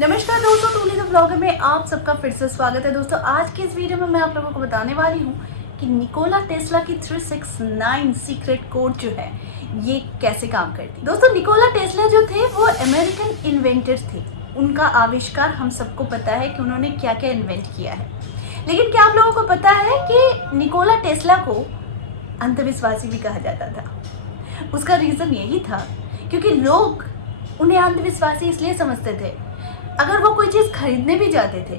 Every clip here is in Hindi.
नमस्कार दोस्तों, टूली द व्लॉगर में आप सबका फिर से स्वागत है। दोस्तों आज की इस वीडियो में मैं आप लोगों को बताने वाली हूँ कि निकोला टेस्ला की 369 सीक्रेट कोड जो है ये कैसे काम करती है। दोस्तों निकोला टेस्ला जो थे वो अमेरिकन इन्वेंटर थे। उनका आविष्कार हम सबको पता है कि उन्होंने क्या क्या इन्वेंट किया है, लेकिन क्या आप लोगों को पता है कि निकोला टेस्ला को अंधविश्वासी भी कहा जाता था। उसका रीज़न यही था क्योंकि लोग उन्हें अंधविश्वासी इसलिए समझते थे, अगर वो कोई चीज़ खरीदने भी जाते थे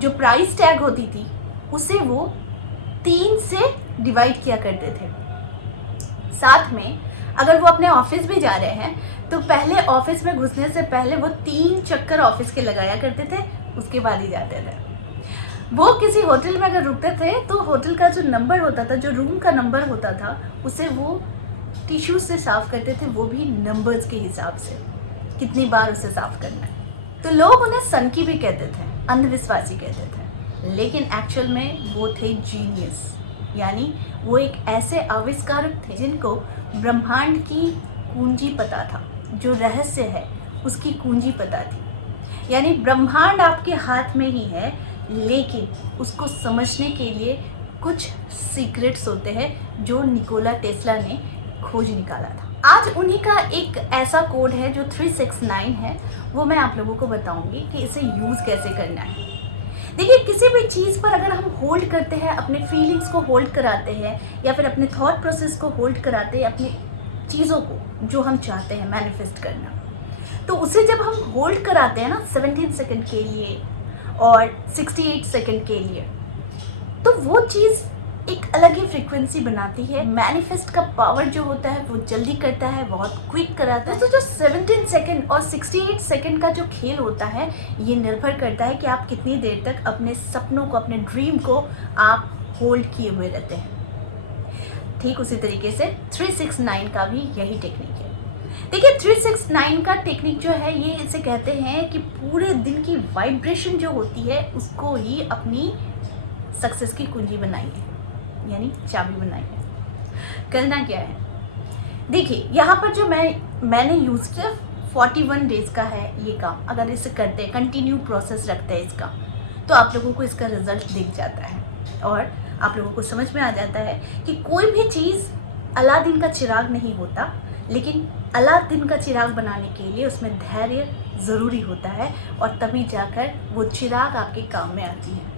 जो प्राइस टैग होती थी उसे वो 3 से डिवाइड किया करते थे। साथ में अगर वो अपने ऑफिस भी जा रहे हैं तो पहले ऑफिस में घुसने से पहले वो 3 चक्कर ऑफिस के लगाया करते थे, उसके बाद ही जाते थे। वो किसी होटल में अगर रुकते थे तो होटल का जो नंबर होता था, जो रूम का नंबर होता था, उसे वो टिश्यू से साफ़ करते थे, वो भी नंबर्स के हिसाब से कितनी बार उसे साफ़ करना है। तो लोग उन्हें सनकी भी कहते थे, अंधविश्वासी कहते थे, लेकिन एक्चुअल में वो थे जीनियस। यानी वो एक ऐसे आविष्कारक थे जिनको ब्रह्मांड की कुंजी पता था, जो रहस्य है उसकी कुंजी पता थी। यानी ब्रह्मांड आपके हाथ में ही है, लेकिन उसको समझने के लिए कुछ सीक्रेट्स होते हैं जो निकोला टेस्ला ने खोज निकाला था। आज उन्हीं का एक ऐसा कोड है जो 369 है, वो मैं आप लोगों को बताऊंगी कि इसे यूज़ कैसे करना है। देखिए, किसी भी चीज़ पर अगर हम होल्ड करते हैं, अपने फीलिंग्स को होल्ड कराते हैं या फिर अपने थॉट प्रोसेस को होल्ड कराते हैं, अपनी चीज़ों को जो हम चाहते हैं मैनिफेस्ट करना, तो उसे जब हम होल्ड कराते हैं ना 17 सेकंड के लिए और 68 सेकंड के लिए, तो वो चीज़ एक अलग ही फ्रीक्वेंसी बनाती है। मैनिफेस्ट का पावर जो होता है वो जल्दी करता है, बहुत क्विक कराता है। तो जो 17 सेकंड और 68 सेकंड का जो खेल होता है ये निर्भर करता है कि आप कितनी देर तक अपने सपनों को, अपने ड्रीम को आप होल्ड किए हुए रहते हैं। ठीक उसी तरीके से 369 का भी यही टेक्निक है। देखिए, 369 का टेक्निक जो है ये इसे कहते हैं कि पूरे दिन की वाइब्रेशन जो होती है उसको ही अपनी सक्सेस की कुंजी बनाइए, यानी चाबी बनाई है। करना क्या है, देखिए यहाँ पर जो मैंने यूज़ किया 41 डेज़ का है ये काम। अगर इसे करते हैं, कंटिन्यू प्रोसेस रखते हैं इसका, तो आप लोगों को इसका रिजल्ट दिख जाता है और आप लोगों को समझ में आ जाता है कि कोई भी चीज़ अलादीन का चिराग नहीं होता, लेकिन अलादीन का चिराग बनाने के लिए उसमें धैर्य ज़रूरी होता है और तभी जाकर वो चिराग आपके काम में आती है।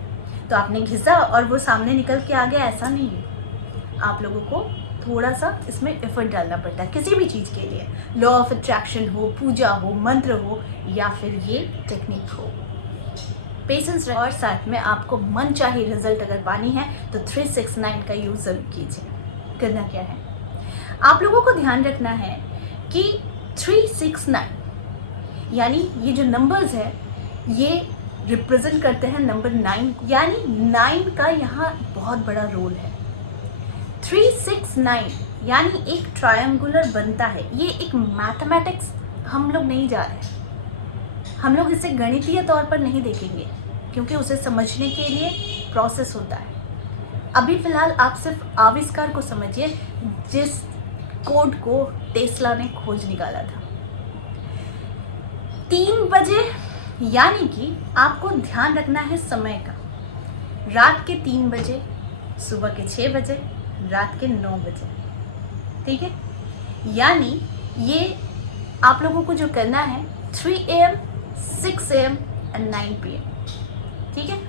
तो आपने घिसा और वो सामने निकल के आ गया, ऐसा नहीं है। आप लोगों को थोड़ा सा इसमें एफर्ट डालना पड़ता है किसी भी चीज़ के लिए। लॉ ऑफ अट्रैक्शन हो, पूजा हो, मंत्र हो या फिर ये टेक्निक हो, पेशेंस और साथ में आपको मन चाहे रिजल्ट अगर पानी है तो 369 का यूज़ ज़रूर कीजिए। करना क्या है, आप लोगों को ध्यान रखना है कि 369 यानी ये जो नंबर्स है ये रिप्रेजेंट करते हैं नंबर 9, यानी 9 का यहाँ बहुत बड़ा रोल है। 369 यानी एक ट्रायंगुलर बनता है। ये एक मैथमेटिक्स हम लोग नहीं जा रहे, हम लोग इसे गणितीय तौर पर नहीं देखेंगे क्योंकि उसे समझने के लिए प्रोसेस होता है। अभी फ़िलहाल आप सिर्फ आविष्कार को समझिए जिस कोड को टेस्ला ने खोज निकाला था। 3 बजे यानी कि आपको ध्यान रखना है समय का। रात के 3 बजे, सुबह के 6 बजे, रात के 9 बजे, ठीक है। यानी ये आप लोगों को जो करना है 3 AM, 6 AM एंड 9 PM, ठीक है।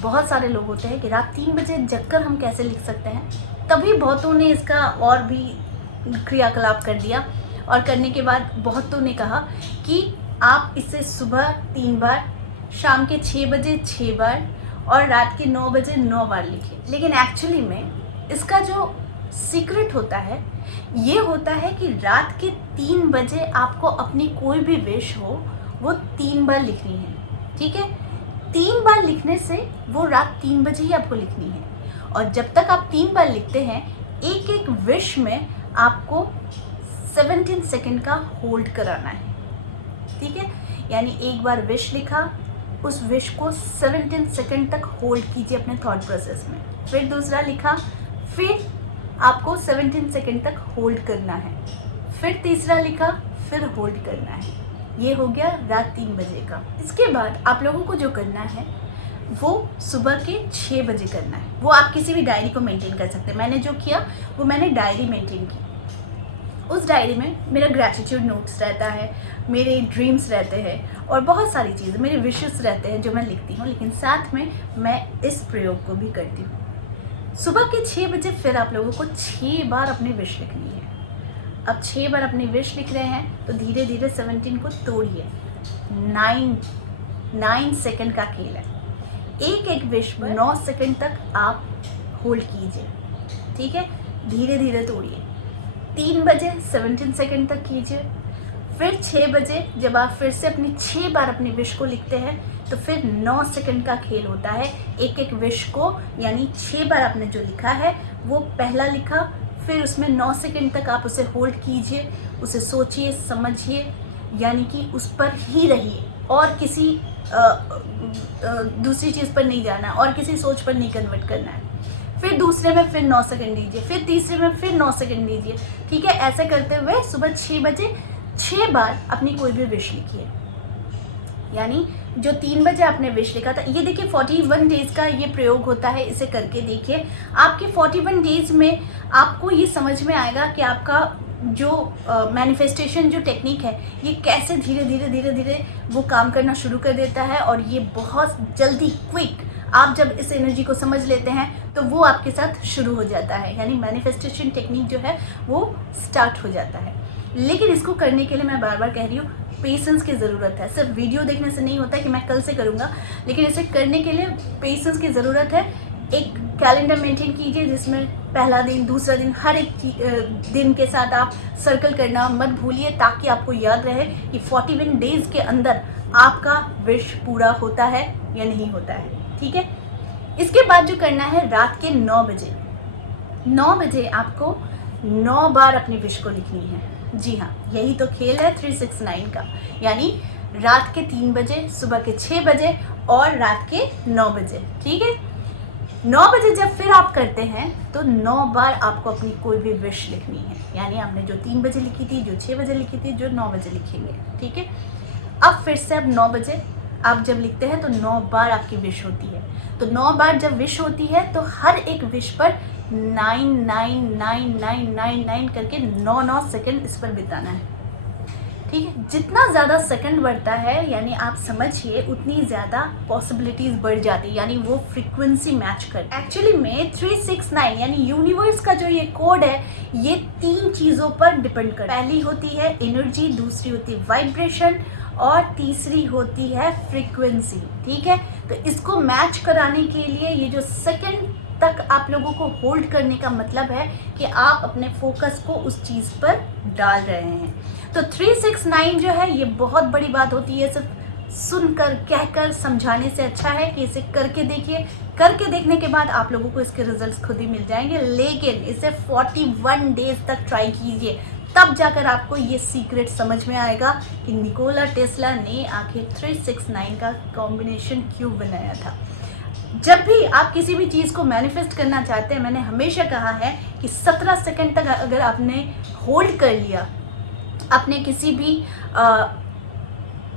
बहुत सारे लोग होते हैं कि रात 3 बजे जगकर हम कैसे लिख सकते हैं, तभी बहुतों ने इसका और भी क्रियाकलाप कर दिया और करने के बाद बहुतों ने कहा कि आप इसे सुबह 3 बार, शाम के 6 बजे 6 बार और रात के 9 बजे 9 बार लिखें। लेकिन एक्चुअली में इसका जो सीक्रेट होता है ये होता है कि रात के 3 बजे आपको अपनी कोई भी विश हो वो 3 बार लिखनी है, ठीक है। 3 बार लिखने से वो रात 3 बजे ही आपको लिखनी है और जब तक आप 3 बार लिखते हैं एक एक विश में आपको 17 सेकंड का होल्ड कराना है, ठीक है। यानी एक बार विश लिखा, उस विश को 17 सेकंड तक होल्ड कीजिए अपने थॉट प्रोसेस में। फिर दूसरा लिखा, फिर आपको 17 सेकंड तक होल्ड करना है। फिर तीसरा लिखा, फिर होल्ड करना है। ये हो गया रात 3 बजे का। इसके बाद आप लोगों को जो करना है वो सुबह के 6 बजे करना है। वो आप किसी भी डायरी को मेंटेन कर सकते हैं। मैंने जो किया वो मैंने डायरी मेंटेन की। उस डायरी में मेरा ग्रैटिट्यूड नोट्स रहता है, मेरे ड्रीम्स रहते हैं और बहुत सारी चीज़ें, मेरे विशेस रहते हैं जो मैं लिखती हूँ। लेकिन साथ में मैं इस प्रयोग को भी करती हूँ। सुबह के 6 बजे फिर आप लोगों को 6 बार अपनी विश लिखनी है। अब 6 बार अपनी विश लिख रहे हैं तो धीरे धीरे 17 को तोड़िए। 9 सेकंड का खेल है। एक एक विश पर 9 सेकंड तक आप होल्ड कीजिए, ठीक है। धीरे धीरे तोड़िए। 3 बजे 17 सेकंड तक कीजिए। फिर 6 बजे जब आप फिर से अपनी 6 बार अपनी विश को लिखते हैं तो फिर 9 सेकंड का खेल होता है। एक एक विश को, यानी 6 बार आपने जो लिखा है वो पहला लिखा, फिर उसमें 9 सेकंड तक आप उसे होल्ड कीजिए, उसे सोचिए, समझिए, यानी कि उस पर ही रहिए और किसी दूसरी चीज़ पर नहीं जाना है और किसी सोच पर नहीं कन्वर्ट करना है। फिर दूसरे में फिर 9 सेकंड दीजिए, फिर तीसरे में फिर 9 सेकंड दीजिए, ठीक है। ऐसे करते हुए सुबह 6 बजे 6 बार अपनी कोई भी विश लिखिए। यानी जो 3 बजे आपने विश लिखा था, ये देखिए 41 डेज़ का ये प्रयोग होता है। इसे करके देखिए, आपके 41 डेज़ में आपको ये समझ में आएगा कि आपका जो मैनिफेस्टेशन जो टेक्निक है ये कैसे धीरे धीरे धीरे धीरे वो काम करना शुरू कर देता है। और ये बहुत जल्दी क्विक, आप जब इस एनर्जी को समझ लेते हैं तो वो आपके साथ शुरू हो जाता है, यानी मैनिफेस्टेशन टेक्निक जो है वो स्टार्ट हो जाता है। लेकिन इसको करने के लिए मैं बार बार कह रही हूँ, पेशेंस की ज़रूरत है। सिर्फ वीडियो देखने से नहीं होता कि मैं कल से करूँगा, लेकिन इसे करने के लिए पेशेंस की ज़रूरत है। एक कैलेंडर मेंटेन कीजिए जिसमें पहला दिन, दूसरा दिन, हर एक दिन के साथ आप सर्कल करना मत भूलिए, ताकि आपको याद रहे कि 41 डेज़ के अंदर आपका विश पूरा होता है या नहीं होता है, ठीक है। इसके बाद जो करना है, रात के 9 बजे आपको 9 बार अपनी विश को लिखनी है। जी हाँ, यही तो खेल है 369 का, यानी रात के 3 बजे, सुबह के 6 बजे और रात के 9 बजे, ठीक है। 9 बजे जब फिर आप करते हैं तो 9 बार आपको अपनी कोई भी विश लिखनी है। यानी आपने जो 3 बजे लिखी थी, जो 6 बजे लिखी थी, जो 9 बजे लिखेंगे, ठीक है। अब फिर से अब 9 बजे आप जब लिखते हैं तो 9 बार आपकी विश होती है। तो 9 बार जब विश होती है तो हर एक विश पर 9 करके 9 सेकंड इस पर बिताना है, ठीक है। जितना ज़्यादा सेकंड बढ़ता है, यानी आप समझिए उतनी ज़्यादा पॉसिबिलिटीज़ बढ़ जाती है, यानी वो फ्रीक्वेंसी मैच कर। एक्चुअली में 369 यानी यूनिवर्स का जो ये कोड है ये 3 चीज़ों पर डिपेंड करता है। पहली होती है एनर्जी, दूसरी होती है वाइब्रेशन और तीसरी होती है फ्रीक्वेंसी, ठीक है। तो इसको मैच कराने के लिए ये जो सेकंड तक आप लोगों को होल्ड करने का मतलब है कि आप अपने फोकस को उस चीज़ पर डाल रहे हैं। तो 369 जो है ये बहुत बड़ी बात होती है। सिर्फ सुनकर, कहकर, समझाने से अच्छा है कि इसे करके देखिए। करके देखने के बाद आप लोगों को इसके रिजल्ट्स खुद ही मिल जाएंगे। लेकिन इसे 41 डेज तक ट्राई कीजिए, तब जाकर आपको ये सीक्रेट समझ में आएगा कि निकोला टेस्ला ने आखिर 369 का कॉम्बिनेशन क्यों बनाया था। जब भी आप किसी भी चीज़ को मैनिफेस्ट करना चाहते हैं, मैंने हमेशा कहा है कि 17 सेकंड तक अगर आपने होल्ड कर लिया अपने किसी भी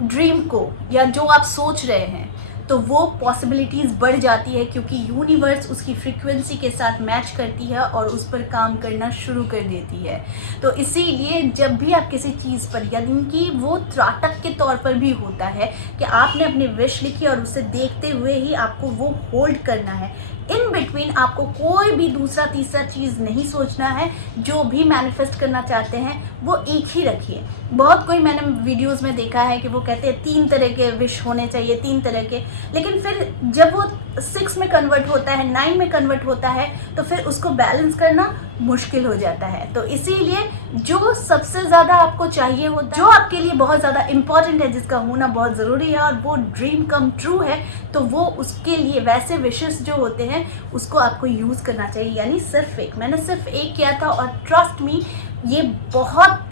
ड्रीम को या जो आप सोच रहे हैं, तो वो पॉसिबिलिटीज़ बढ़ जाती है, क्योंकि यूनिवर्स उसकी फ्रीक्वेंसी के साथ मैच करती है और उस पर काम करना शुरू कर देती है। तो इसीलिए जब भी आप किसी चीज़ पर, यानी कि वो त्राटक के तौर पर भी होता है कि आपने अपनी विश लिखी और उसे देखते हुए ही आपको वो होल्ड करना है। इन बिटवीन आपको कोई भी दूसरा तीसरा चीज़ नहीं सोचना है। जो भी मैनिफेस्ट करना चाहते हैं वो एक ही रखिए। बहुत कोई मैंने वीडियोस में देखा है कि वो कहते हैं 3 तरह के विश होने चाहिए, 3 तरह के, लेकिन फिर जब वो 6 में कन्वर्ट होता है, 9 में कन्वर्ट होता है, तो फिर उसको बैलेंस करना मुश्किल हो जाता है। तो इसीलिए जो सबसे ज़्यादा आपको चाहिए होता है, जो आपके लिए बहुत ज़्यादा इम्पॉर्टेंट है, जिसका होना बहुत ज़रूरी है और वो ड्रीम कम ट्रू है, तो वो उसके लिए वैसे विशेस जो होते हैं उसको आपको यूज़ करना चाहिए। यानी सिर्फ एक, मैंने सिर्फ एक किया था और ट्रस्ट मी ये बहुत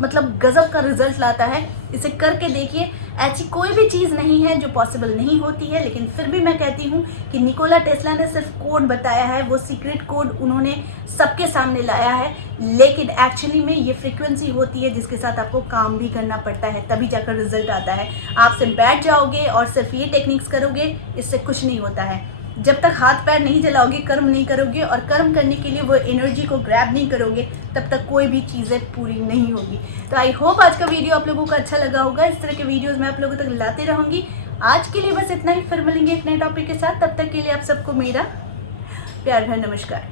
मतलब गजब का रिजल्ट लाता है। इसे करके देखिए, ऐसी कोई भी चीज़ नहीं है जो पॉसिबल नहीं होती है। लेकिन फिर भी मैं कहती हूँ कि निकोला टेस्ला ने सिर्फ कोड बताया है, वो सीक्रेट कोड उन्होंने सबके सामने लाया है, लेकिन एक्चुअली में ये फ्रीक्वेंसी होती है जिसके साथ आपको काम भी करना पड़ता है, तभी जाकर रिजल्ट आता है। आप सिर्फ बैठ जाओगे और सिर्फ ये टेक्निक्स करोगे, इससे कुछ नहीं होता है। जब तक हाथ पैर नहीं चलाओगे, कर्म नहीं करोगे और कर्म करने के लिए वो एनर्जी को ग्रैब नहीं करोगे, तब तक कोई भी चीज़ें पूरी नहीं होगी। तो आई होप आज का वीडियो आप लोगों को अच्छा लगा होगा। इस तरह के वीडियोस मैं आप लोगों तक लाते रहूँगी। आज के लिए बस इतना ही, फिर मिलेंगे एक नए टॉपिक के साथ। तब तक के लिए आप सबको मेरा प्यार भरा नमस्कार।